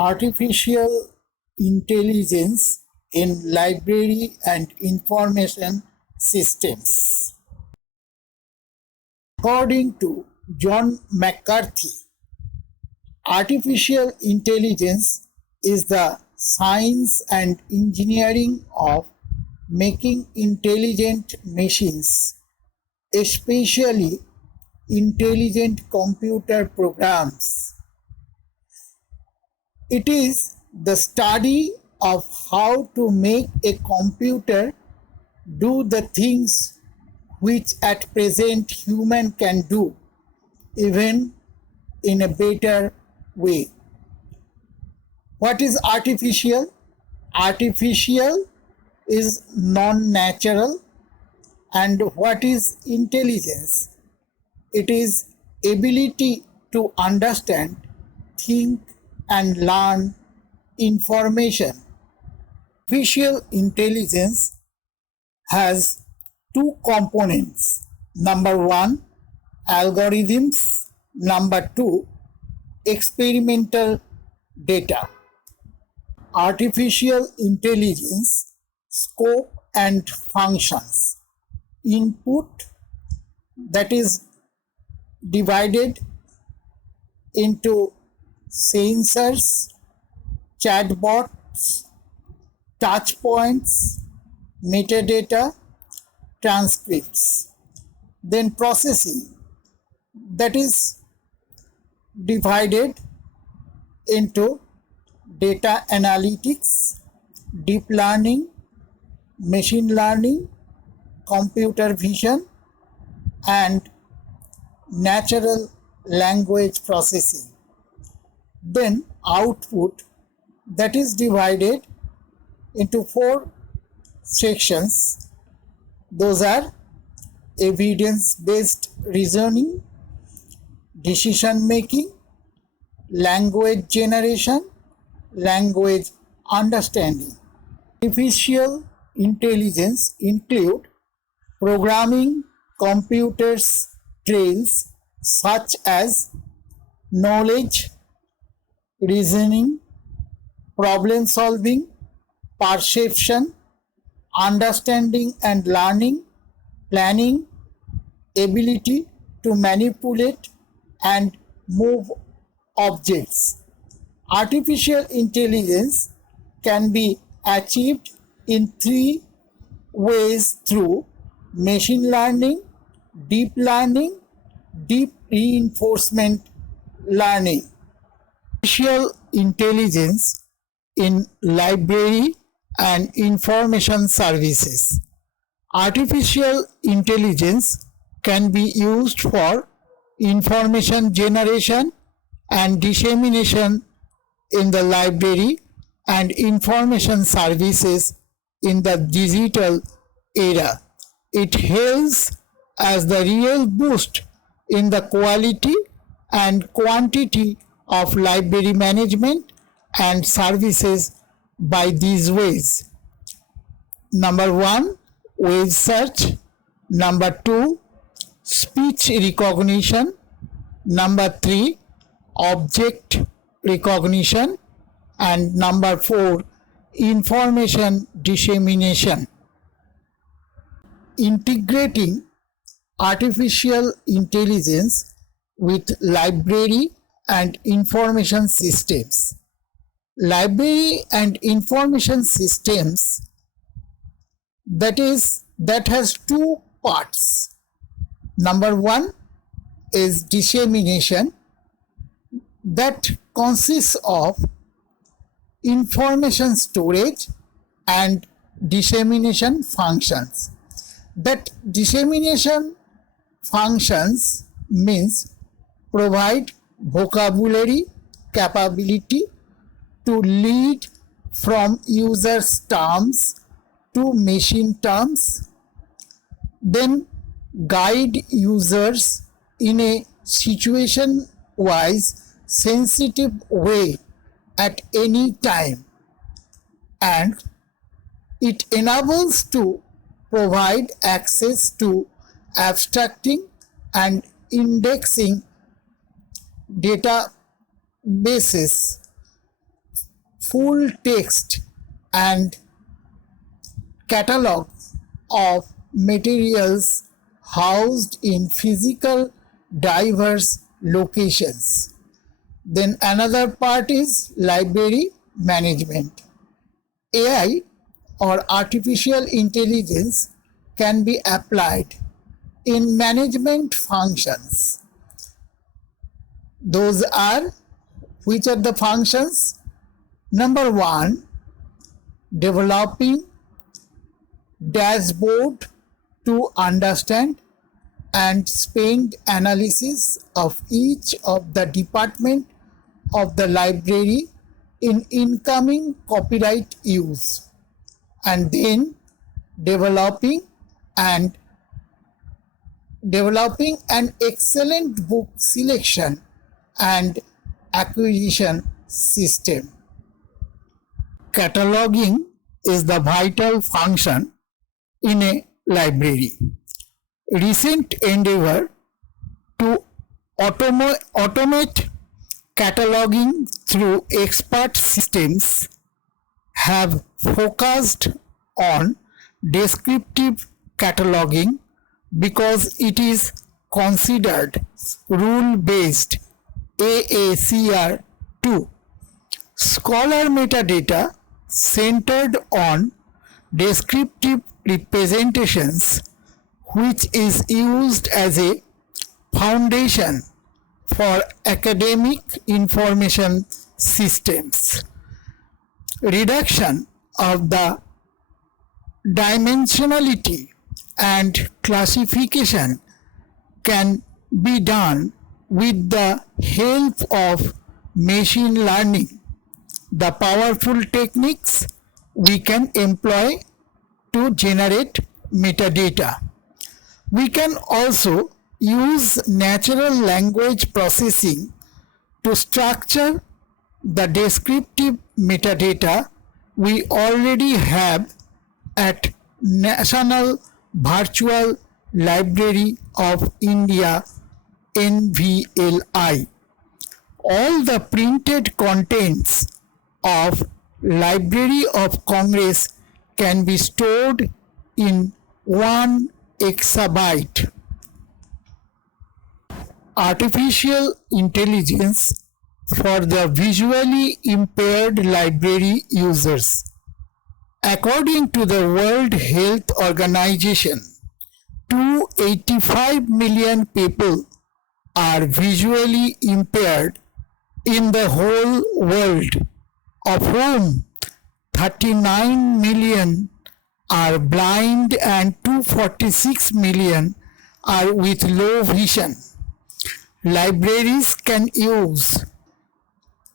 Artificial intelligence in library and information systems. According to John McCarthy, artificial intelligence is the science and engineering of making intelligent machines, especially intelligent computer programs. It is the study of how to make a computer do the things which at present human can do, even in a better way. What is artificial? Artificial is non-natural. And what is intelligence? It is ability to understand, think and learn information. Artificial intelligence has two components. Number one, algorithms. Number two, experimental data. Artificial intelligence scope and functions. Input, that is divided into sensors, chatbots, touch points, metadata, transcripts. Then processing, that is divided into data analytics, deep learning, machine learning, computer vision, and natural language processing. Then output, that is divided into four sections. Those are evidence-based reasoning, decision making, language generation, language understanding. Artificial intelligence include programming computers trails such as knowledge, reasoning, problem solving, perception, understanding and learning, planning, ability to manipulate and move objects. Artificial intelligence can be achieved in three ways: through machine learning, deep learning, deep reinforcement learning. Artificial intelligence in library and information services. Artificial intelligence can be used for information generation and dissemination in the library and information services in the digital era. It helps as the real boost in the quality and quantity of library management and services by these ways. Number one, web search. Number two, speech recognition. Number three, object recognition. And number four, information dissemination. Integrating artificial intelligence with library and information systems. Library and information systems, that has two parts. Number one is dissemination, that consists of information storage and dissemination functions. That dissemination functions means provide vocabulary capability to lead from users' terms to machine terms, then guide users in a situation-wise sensitive way at any time, and it enables to provide access to abstracting and indexing databases full text and catalog of materials housed in physical diverse locations. Then another part is library management. AI or artificial intelligence can be applied in management functions. Those are, which are the functions? Number one, developing dashboard to understand and spend analysis of each of the department of the library in incoming copyright use, and then developing an excellent book selection and acquisition system. Cataloging is the vital function in a library. Recent endeavor to automate cataloging through expert systems have focused on descriptive cataloging because it is considered rule-based AACR 2. Scholar metadata centered on descriptive representations, which is used as a foundation for academic information systems. Reduction of the dimensionality and classification can be done with the help of machine learning. The powerful techniques we can employ to generate metadata. We can also use natural language processing to structure the descriptive metadata we already have at National Virtual Library of India NVLI. All the printed contents of Library of Congress can be stored in 1 exabyte. Artificial intelligence for the visually impaired library users. According to the World Health Organization, 285 million people are visually impaired in the whole world, of whom 39 million are blind and 246 million are with low vision. Libraries can use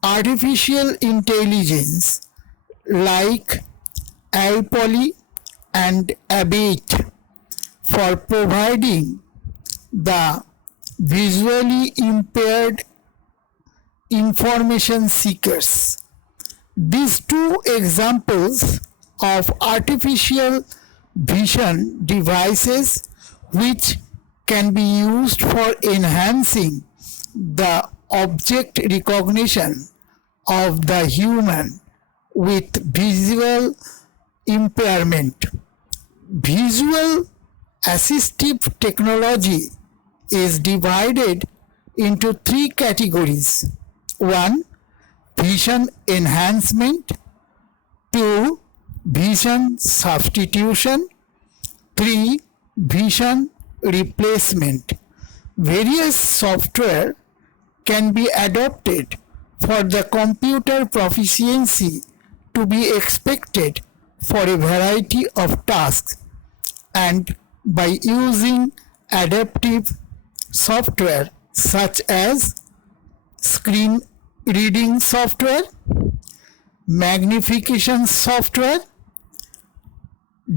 artificial intelligence like Alpoly and Abate for providing the visually impaired information seekers. These two examples of artificial vision devices which can be used for enhancing the object recognition of the human with visual impairment. Visual assistive technology is divided into three categories. 1. Vision enhancement. 2. Vision substitution. 3. Vision replacement. Various software can be adopted for the computer proficiency to be expected for a variety of tasks, and by using adaptive software such as screen reading software, magnification software,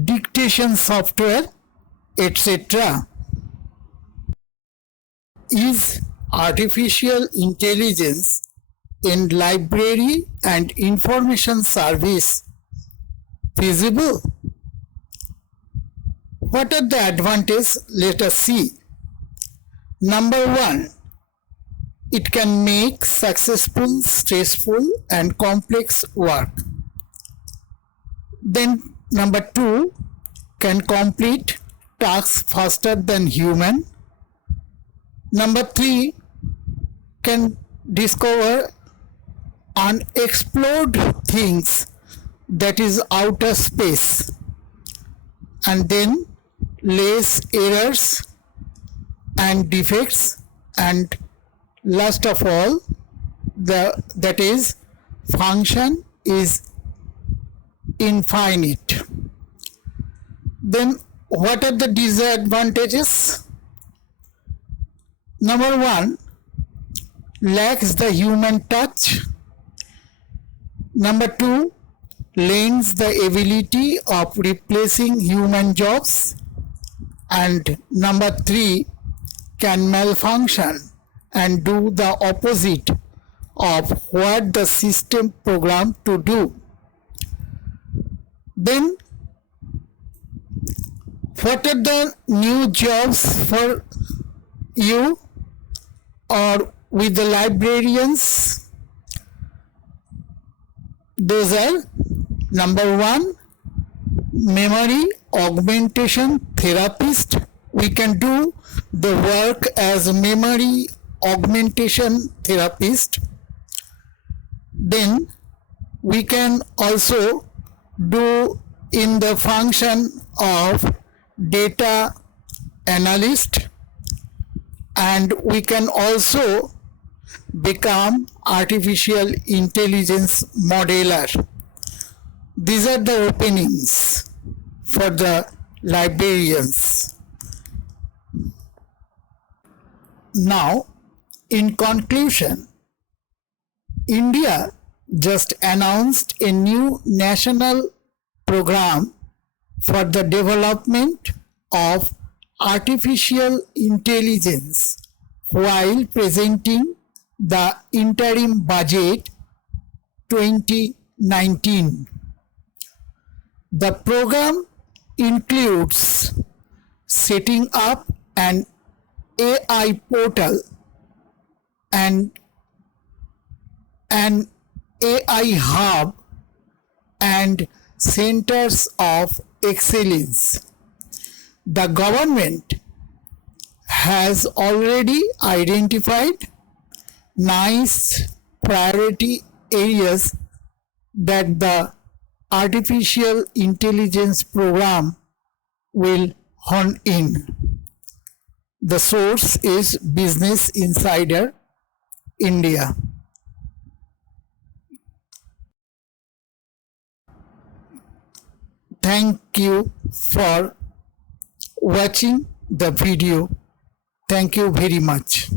dictation software, etc. Is artificial intelligence in library and information service feasible? What are the advantages? Let us see. Number one, It can make successful, stressful, and complex work. Then number 2, can complete tasks faster than human. Number 3, can discover unexplored things, that is outer space. And then less errors and defects, and last of all, that is function is infinite. Then what are the disadvantages? Number 1, lacks the human touch. Number 2, lends the ability of replacing human jobs. And number 3, can malfunction and do the opposite of what the system programmed to do. Then what are the new jobs for you or with the librarians? Those are: number 1, memory augmentation therapist. We can do the work as a memory augmentation therapist. Then we can also do in the function of data analyst, and we can also become artificial intelligence modeler. These are the openings for the librarians. Now, in conclusion, India just announced a new national program for the development of artificial intelligence while presenting the interim budget 2019. The program includes setting up an AI portal and an AI hub and centers of excellence. The government has already identified nice priority areas that the artificial intelligence program will hone in. The source is Business Insider India. Thank you for watching the video. Thank you very much.